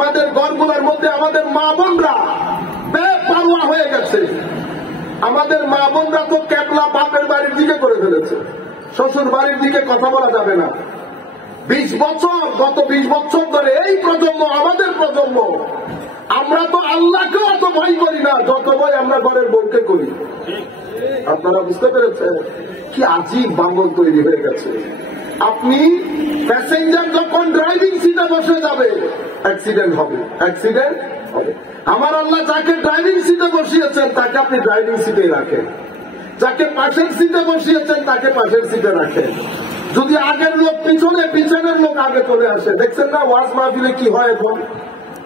আমাদের ঘরগুলোর মধ্যে আমাদের মা বোনরা বেপরোয়া হয়ে গেছে। আমাদের মা বোনরা তো ক্যাবলা বাপের বাড়ির দিকে করে ফেলেছে, শ্বশুর বাড়ির দিকে কথা বলা যাবে না। 20 বছর, গত 20 বছর ধরে এই প্রজন্ম, আমাদের প্রজন্ম, আমরা তো আল্লাহকেও অত ভয় করি না যত ভয় আমরা ঘরের বউকে করি। আপনারা বুঝতে পেরেছেন কি আজীব বাঙ্গল তৈরি হয়ে গেছে। আপনি প্যাসেঞ্জার যখন ড্রাইভিং সিটে বসে যাবে, অ্যাক্সিডেন্ট হবে, অ্যাক্সিডেন্ট হবে। আমার আল্লাহ যাকে ড্রাইভিং সিটে বসিয়েছেন তাকে আপনি ড্রাইভিং সিটে রাখেন, যাকে পাশের সিটে বসিয়েছেন তাকে পাশের সিটে রাখেন। যদি আগের লোক পিছনে, পিছনের লোক আগে চলে আসে, দেখছেন না ওয়াজ মাহফিলে কি হয় এখন?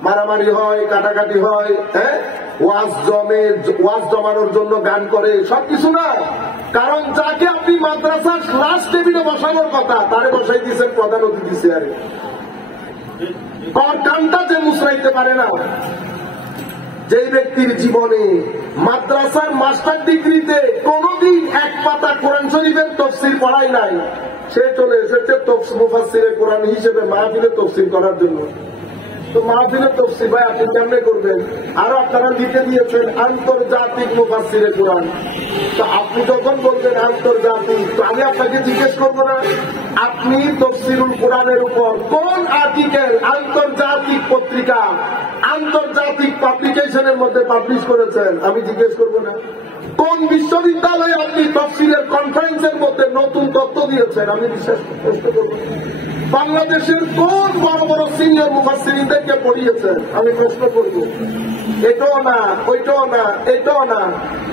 মারামারি হয়, কাটাকাটি হয়, হ্যাঁ, ওয়াজ জমে, ওয়াজ জমানোর জন্য গান করে, সবকিছু না। কারণ যাকে আপনি মাদ্রাসার লাস্ট টেবিলে বসানোর কথা তারে বসাই দিয়েছেন প্রধান অতিথি চেয়ারে। কানটা যে মুসরাইতে পারে না, যেই ব্যক্তির জীবনে মাদ্রাসার মাস্টার ডিগ্রিতে কোনদিন এক পাতা কোরআন শরীফের তফসির পড়াই নাই, সে চলে এসেছে মুফাসসিরে কোরআন হিসেবে মাহফিলে তফসির করার জন্য। তো মাহফিলে তফসির ভাই আপনি কেমনে করবেন? আরো আপনারা লিখে দিয়েছেন আন্তর্জাতিক মুফাসসিরে কোরআন। তো আপনি যখন বলবেন আন্তর্জাতিক, তো আমি আপনাকে জিজ্ঞেস করবো না আপনি তফসিরুল কোরআনের উপর কোন আর্টিকেল আন্তর্জাতিক পত্রিকা, আন্তর্জাতিক পাবলিকেশনের মধ্যে পাবলিশ করেছেন? আমি জিজ্ঞেস করবো না কোন বিশ্ববিদ্যালয়ে আপনি তফসিলের কনফারেন্সের মধ্যে নতুন তথ্য দিয়েছেন? আমি বিশ্বাস করতে করবো বাংলাদেশের কোন বড় বড় সিনিয়র মুফাসসিরিনদেরকে পড়িয়েছেন? আমি প্রশ্ন করব। এটাও না, ওইটাও না, এটাও না।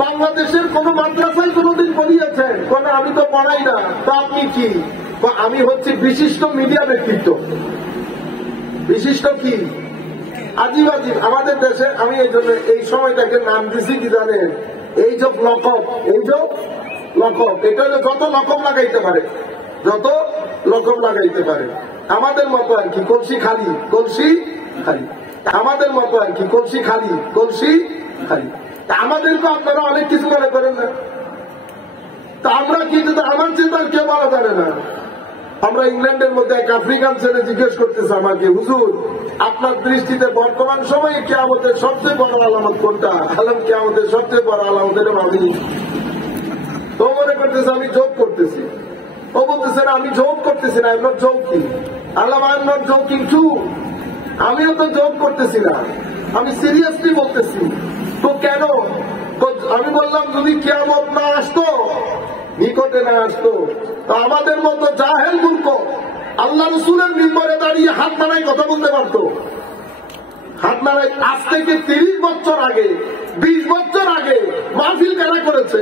বাংলাদেশের কোন মাদ্রাসায় কোনদিন পড়িয়েছেন? কোন আমি তো পড়াই না। তা আপনি কি? আমি হচ্ছে বিশিষ্ট মিডিয়া ব্যক্তিত্ব। বিশিষ্ট কি? আজিব আজিব আমাদের দেশে। আমি এই জন্য এই সময়টাকে নাম দিছি কি জানেন? এই যে লকব, এই যে লকব, এটা যত লকব লাগাইতে পারে, যত লকব লাগাইতে পারে। আমাদের মতো আর কি কলসি খালি, কলসি খালি। আমাদের মতো আর কি কলসি খালি, কলসি খালি। আমাদেরকে আপনারা অনেক কিছু মনে করেন না। তা আমরা কিন্তু আমার চিন্তার কেউ বলা জানে না। আমরা ইংল্যান্ডের মধ্যে এক আফ্রিকান ছেলে জিজ্ঞেস করতেছে আমাকে, হুজুর আপনার দৃষ্টিতে বর্তমান সময়ে কিয়ামতের সবচেয়ে বড় আলামত কোনটা? আলম কিয়ামতের সবচেয়ে বড় আলামতের ভাবি। তো মনে করতেছে আমি যোগ করতেছি। ও বলতেছে না আমি যোগ করতেছি না, এমন যোগ কি? আল্লাহ I am not joking too. আমিও তো যোগ করতেছি না, আমি সিরিয়াসলি বলতেছি। তো কেন? আমি বললাম যদি কিয়ামত না আসতো, নিকটে না আসতো, তো আমাদের মতো জাহেল মূর্খ আল্লাহ রসুলের মিম্বরে দাঁড়িয়ে হাত নাড়ায় কথা বলতে পারতো। হাত নাড়ায় আজ থেকে 30 বছর আগে, 20 বছর আগে মাহফিল কারা করেছে?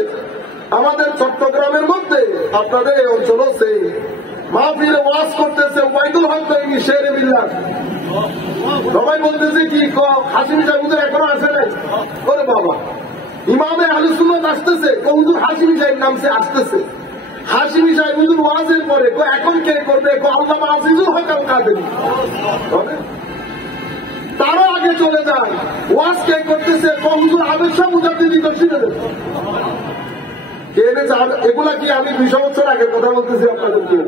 আমাদের চট্টগ্রামের মধ্যে, আপনাদের এই অঞ্চল সেই মাহফিলে ওয়াজ করতেছে ওয়াইদুল হক তৈরি শেরে বিল্লাহ। সবাই বলতেছে কি হাসিমি সাহেব এখনো আসে নাই? ওরে বাবা, ইমামে আহলে সুন্নাত আসতেছে, হুজুর হাসিমি সাহেব নামছে, আসতেছে। হাসিমি সাহেব হুজুর ওয়াজের পরে এখন কে করবে? আল্লামা আজিজুল হক আল কাদেরী। তারও আগে চলে যায়। ওয়াজ কে করতেছে? হুজুর আবেদ শাহ মুজাদ্দিদি তফসিরে। এগুলা কি আমি 200 বছর আগের কথা বলতেছি আপনাদেরকে।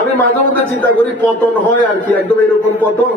আমি মাঝে মধ্যে চিন্তা করি পতন হয় আর কি, একদম এরকম পতন